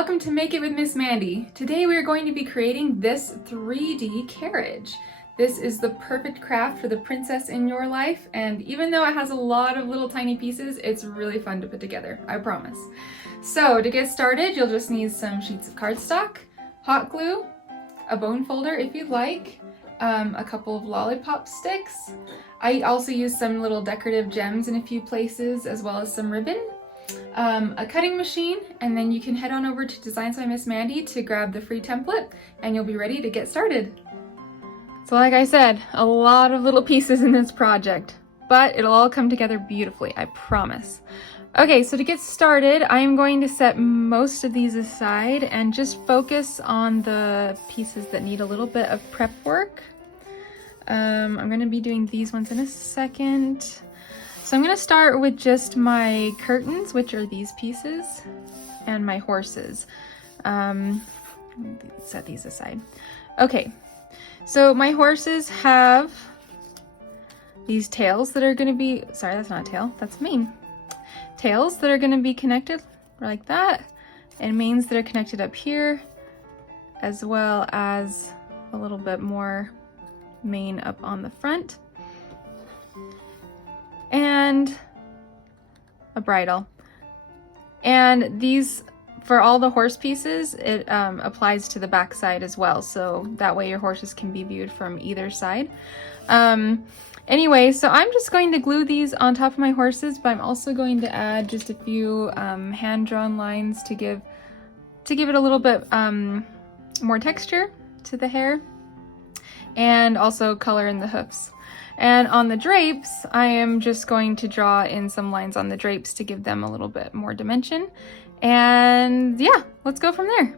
welcome to Make It with Miss Mandee. Today we are going to be creating this 3D carriage. This is the perfect craft for the princess in your life, and even though it has a lot of little tiny pieces, it's really fun to put together, I promise. So to get started, you'll just need some sheets of cardstock, hot glue, a bone folder if you'd like, a couple of lollipop sticks. I also use some little decorative gems in a few places, as well as some ribbon. A cutting machine, and then you can head on over to Designs by Miss Mandee to grab the free template and you'll be ready to get started. So like I said, a lot of little pieces in this project, but it'll all come together beautifully, I promise. Okay, so to get started, I am going to set most of these aside and just focus on the pieces that need a little bit of prep work. I'm going to be doing these ones in a second. So I'm going to start with just my curtains, which are these pieces, and my horses. Set these aside. Okay, so my horses have these tails that are going to be, sorry, that's not a tail, that's a mane. Tails that are going to be connected like that, and manes that are connected up here, as well as a little bit more mane up on the front. And a bridle. And these, for all the horse pieces, it applies to the back side as well, so that way your horses can be viewed from either side. Anyway, so I'm just going to glue these on top of my horses, but I'm also going to add just a few hand-drawn lines to give it a little bit more texture to the hair, and also color in the hoofs. And on the drapes, I am just going to draw in some lines on the drapes to give them a little bit more dimension. And yeah, let's go from there.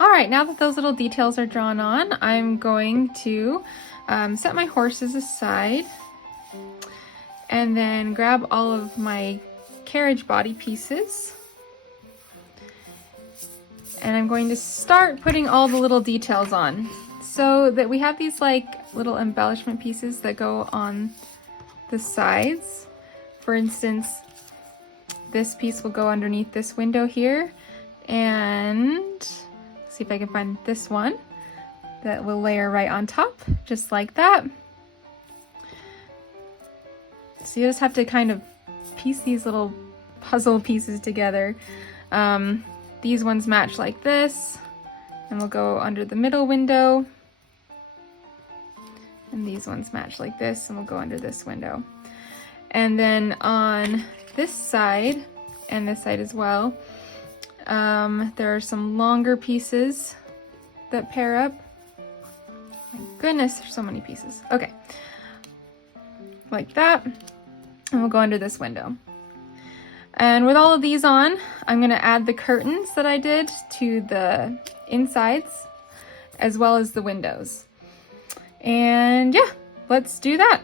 All right, now that those little details are drawn on, I'm going to set my horses aside and then grab all of my carriage body pieces. And I'm going to start putting all the little details on, so that we have these like little embellishment pieces that go on the sides. For instance, this piece will go underneath this window here, and see if I can find this one that will layer right on top, just like that. So you just have to kind of piece these little puzzle pieces together. These ones match like this, and we'll go under the middle window. And these ones match like this, and we'll go under this window. And then on this side, and this side as well, there are some longer pieces that pair up. My goodness, there's so many pieces. Okay, like that, and we'll go under this window. And with all of these on, I'm going to add the curtains that I did to the insides, as well as the windows. And yeah, let's do that.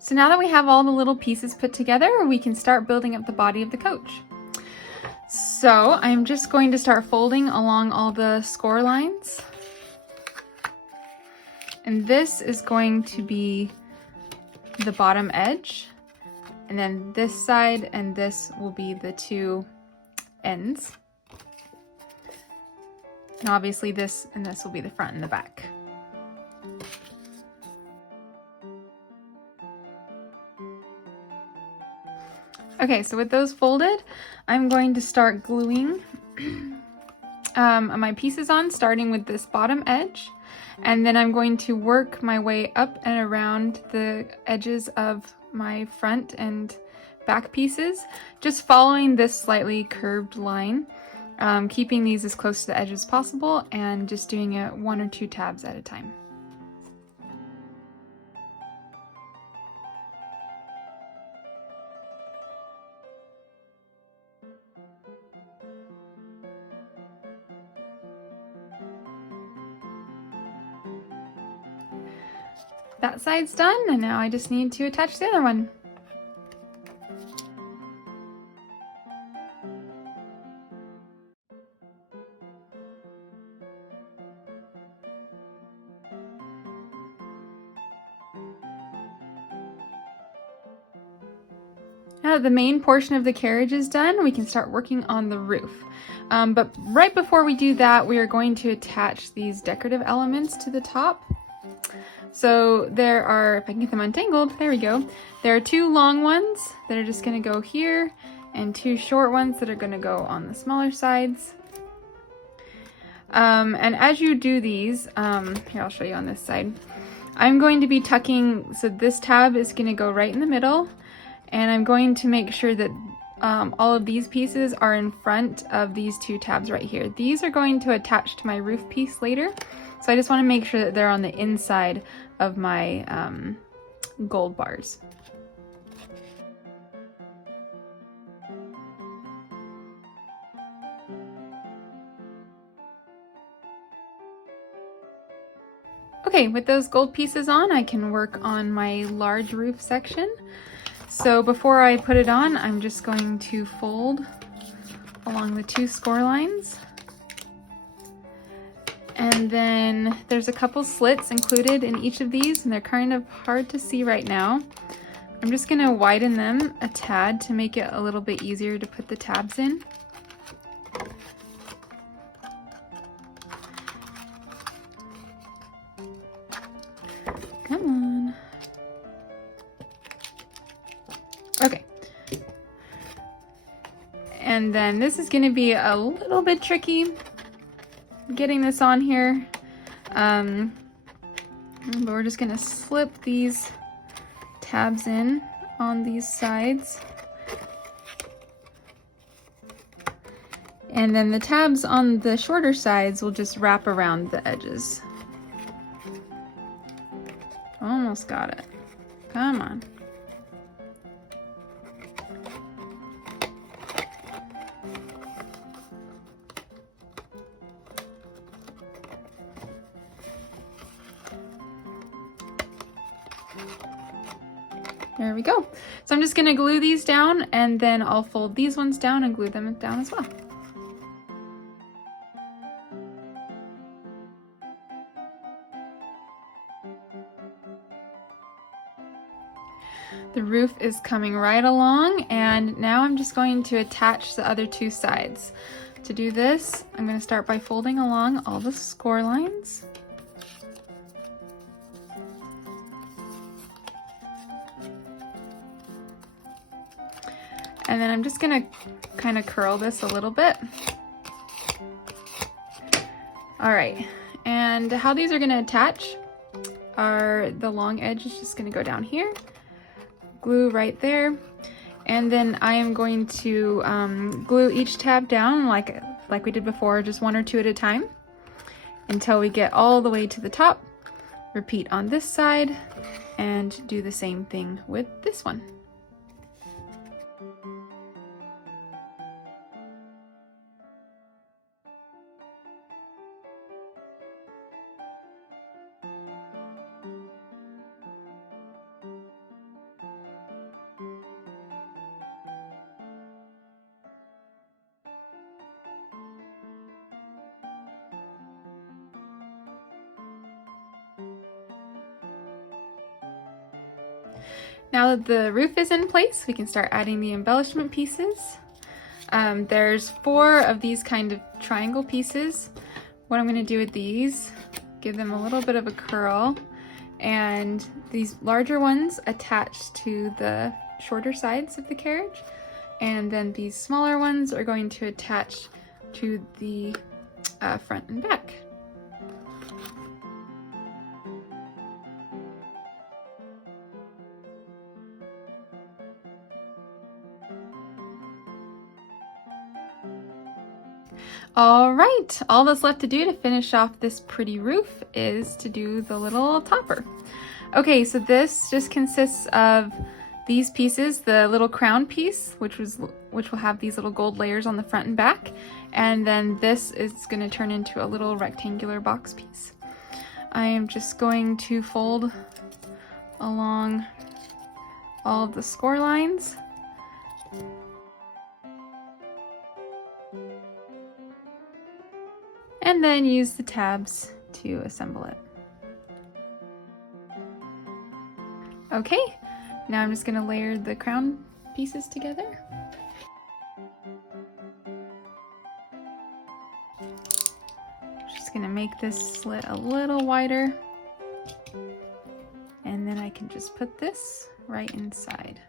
So now that we have all the little pieces put together, we can start building up the body of the coach. So I'm just going to start folding along all the score lines. And this is going to be the bottom edge. And then this side and this will be the two ends. And obviously this and this will be the front and the back. Okay, so with those folded, I'm going to start gluing my pieces on, starting with this bottom edge. And then I'm going to work my way up and around the edges of my front and back pieces, just following this slightly curved line, keeping these as close to the edge as possible and just doing it 1 or 2 tabs at a time. That side's done, and now I just need to attach the other one. Now that the main portion of the carriage is done, we can start working on the roof. But right before we do that, we are going to attach these decorative elements to the top. So there are, if I can get them untangled, there we go. There are 2 long ones that are just gonna go here and 2 short ones that are gonna go on the smaller sides. And as you do these, here I'll show you on this side. I'm going to be tucking, so this tab is gonna go right in the middle, and I'm going to make sure that all of these pieces are in front of these 2 tabs right here. These are going to attach to my roof piece later. So I just want to make sure that they're on the inside of my gold bars. Okay, with those gold pieces on, I can work on my large roof section. So before I put it on, I'm just going to fold along the 2 score lines. And then there's a couple slits included in each of these, and they're kind of hard to see right now. I'm just gonna widen them a tad to make it a little bit easier to put the tabs in. Come on. Okay. And then this is gonna be a little bit tricky getting this on here, but we're just gonna slip these tabs in on these sides, and then the tabs on the shorter sides will just wrap around the edges. Almost got it. Come on. There we go. So I'm just gonna glue these down, and then I'll fold these ones down and glue them down as well. The roof is coming right along, and now I'm just going to attach the other 2 sides. To do this, I'm going to start by folding along all the score lines. And then I'm just gonna kind of curl this a little bit. All right, and how these are gonna attach are the long edge is just gonna go down here, glue right there, and then I am going to glue each tab down like we did before, just 1 or 2 at a time until we get all the way to the top. Repeat on this side and do the same thing with this one. Now that the roof is in place, we can start adding the embellishment pieces. There's 4 of these kind of triangle pieces. What I'm going to do with these, give them a little bit of a curl, and these larger ones attach to the shorter sides of the carriage, and then these smaller ones are going to attach to the front and back. All right, all that's left to do to finish off this pretty roof is to do the little topper. Okay, so this just consists of these pieces, the little crown piece, which will have these little gold layers on the front and back, and then this is going to turn into a little rectangular box piece. I am just going to fold along all of the score lines. And then use the tabs to assemble it. Okay, now I'm just going to layer the crown pieces together. Just going to make this slit a little wider. And then I can just put this right inside.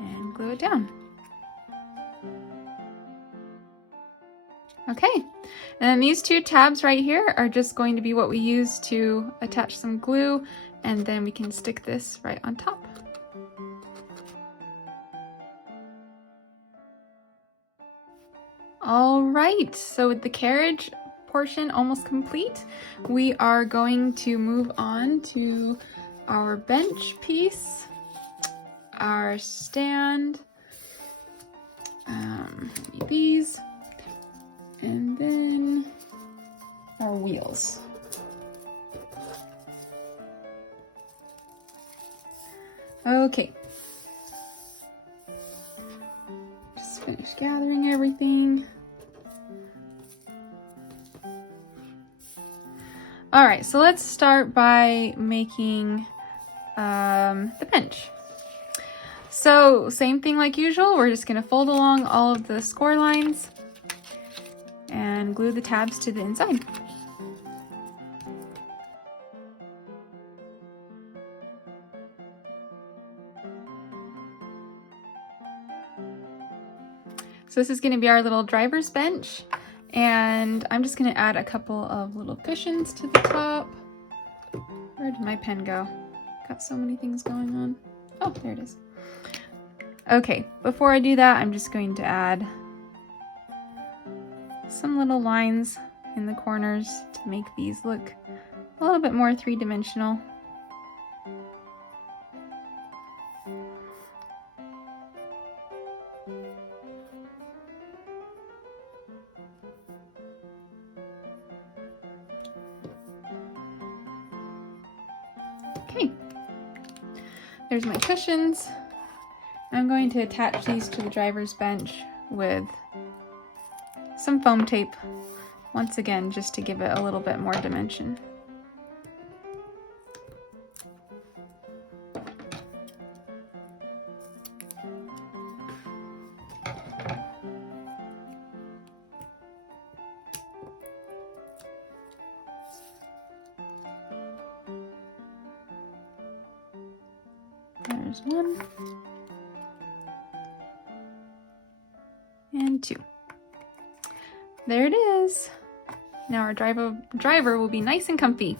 And glue it down. Okay, and then these 2 tabs right here are just going to be what we use to attach some glue, and then we can stick this right on top. All right, so with the carriage portion almost complete, we are going to move on to our bench piece, our stand, these, and then our wheels. Okay. Just finished gathering everything. All right, so let's start by making the bench. So same thing like usual, we're just gonna fold along all of the score lines and glue the tabs to the inside. So this is going to be our little driver's bench, and I'm just going to add a couple of little cushions to the top. Where did my pen go? Got so many things going on. Oh, there it is. Okay, before I do that, I'm just going to add some little lines in the corners to make these look a little bit more three-dimensional. Okay, there's my cushions. I'm going to attach these to the driver's bench with some foam tape, once again, just to give it a little bit more dimension. There's one and two. There it is. Now our driver will be nice and comfy.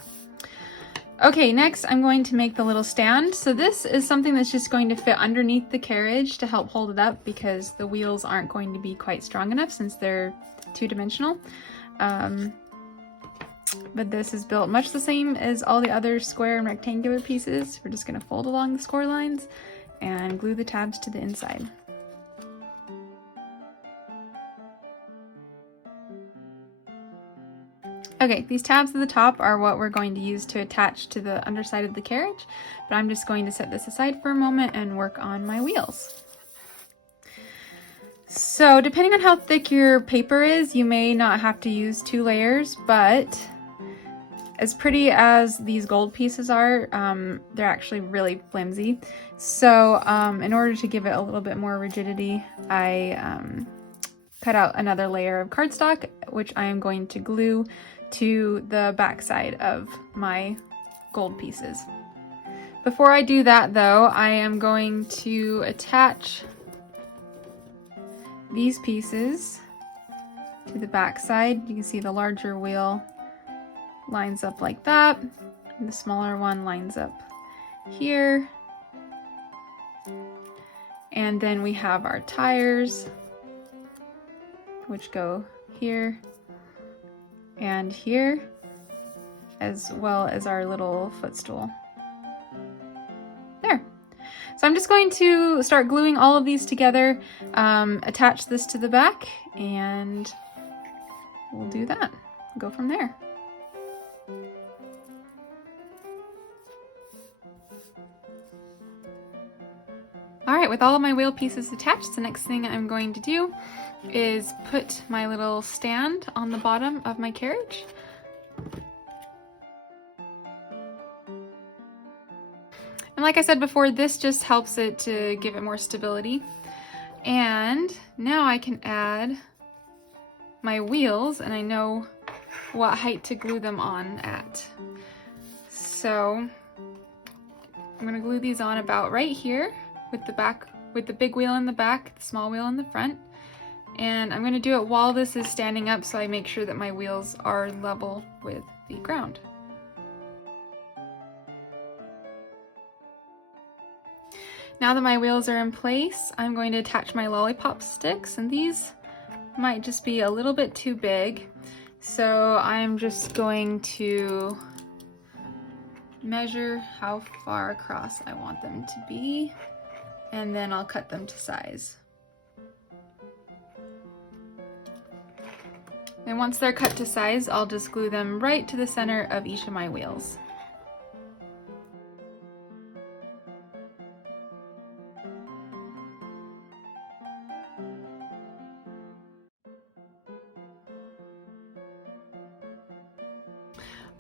Okay, next I'm going to make the little stand. So this is something that's just going to fit underneath the carriage to help hold it up, because the wheels aren't going to be quite strong enough since they're two-dimensional. But this is built much the same as all the other square and rectangular pieces. We're just going to fold along the score lines and glue the tabs to the inside. Okay, these tabs at the top are what we're going to use to attach to the underside of the carriage, but I'm just going to set this aside for a moment and work on my wheels. So depending on how thick your paper is, you may not have to use 2 layers, but As pretty as these gold pieces are, they're actually really flimsy. So in order to give it a little bit more rigidity, I cut out another layer of cardstock, which I am going to glue to the back side of my gold pieces. Before I do that though, I am going to attach these pieces to the back side. You can see the larger wheel lines up like that, and the smaller one lines up here. And then we have our tires, which go here and here, as well as our little footstool. There. So I'm just going to start gluing all of these together, attach this to the back, and we'll do that. Go from there. Alright, with all of my wheel pieces attached, the next thing I'm going to do is put my little stand on the bottom of my carriage. And like I said before, this just helps it to give it more stability. And now I can add my wheels, and I know what height to glue them on at. So I'm going to glue these on about right here, with the big wheel in the back, the small wheel in the front. And I'm going to do it while this is standing up, so I make sure that my wheels are level with the ground. Now that my wheels are in place, I'm going to attach my lollipop sticks, and these might just be a little bit too big. So I'm just going to measure how far across I want them to be, and then I'll cut them to size. And once they're cut to size, I'll just glue them right to the center of each of my wheels.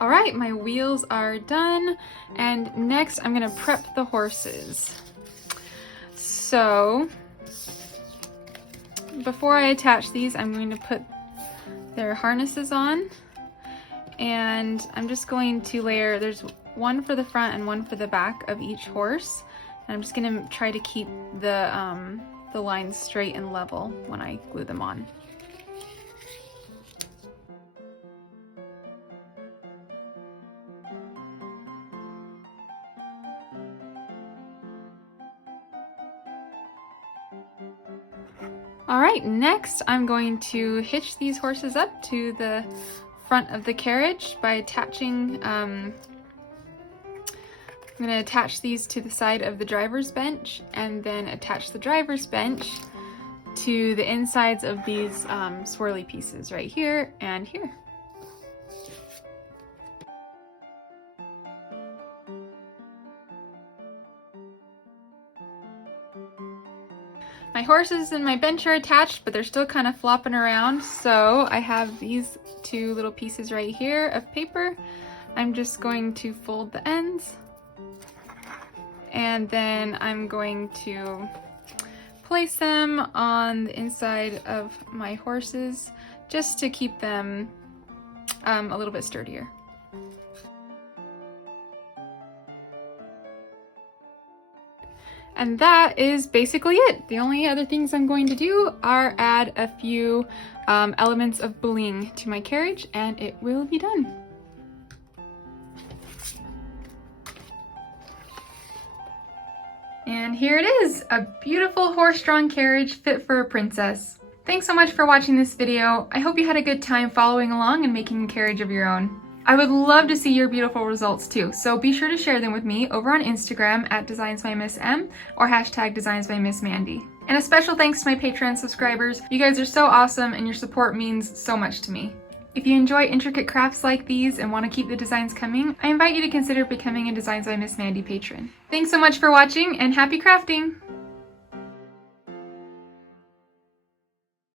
All right, my wheels are done, and next I'm gonna prep the horses. So before I attach these, I'm going to put their harnesses on, and I'm just going to layer, there's one for the front and one for the back of each horse, and I'm just gonna try to keep the lines straight and level when I glue them on. All right, next I'm going to hitch these horses up to the front of the carriage by attaching, I'm going to attach these to the side of the driver's bench, and then attach the driver's bench to the insides of these swirly pieces right here and here. My horses and my bench are attached, but they're still kind of flopping around, so I have these two little pieces right here of paper. I'm just going to fold the ends, and then I'm going to place them on the inside of my horses just to keep them a little bit sturdier. And that is basically it. The only other things I'm going to do are add a few elements of bling to my carriage, and it will be done. And here it is, a beautiful horse-drawn carriage fit for a princess. Thanks so much for watching this video. I hope you had a good time following along and making a carriage of your own. I would love to see your beautiful results too, so be sure to share them with me over on Instagram at Designs by Miss M or hashtag Designs by Miss Mandee. And a special thanks to my Patreon subscribers. You guys are so awesome, and your support means so much to me. If you enjoy intricate crafts like these and want to keep the designs coming, I invite you to consider becoming a Designs by Miss Mandee patron. Thanks so much for watching, and happy crafting!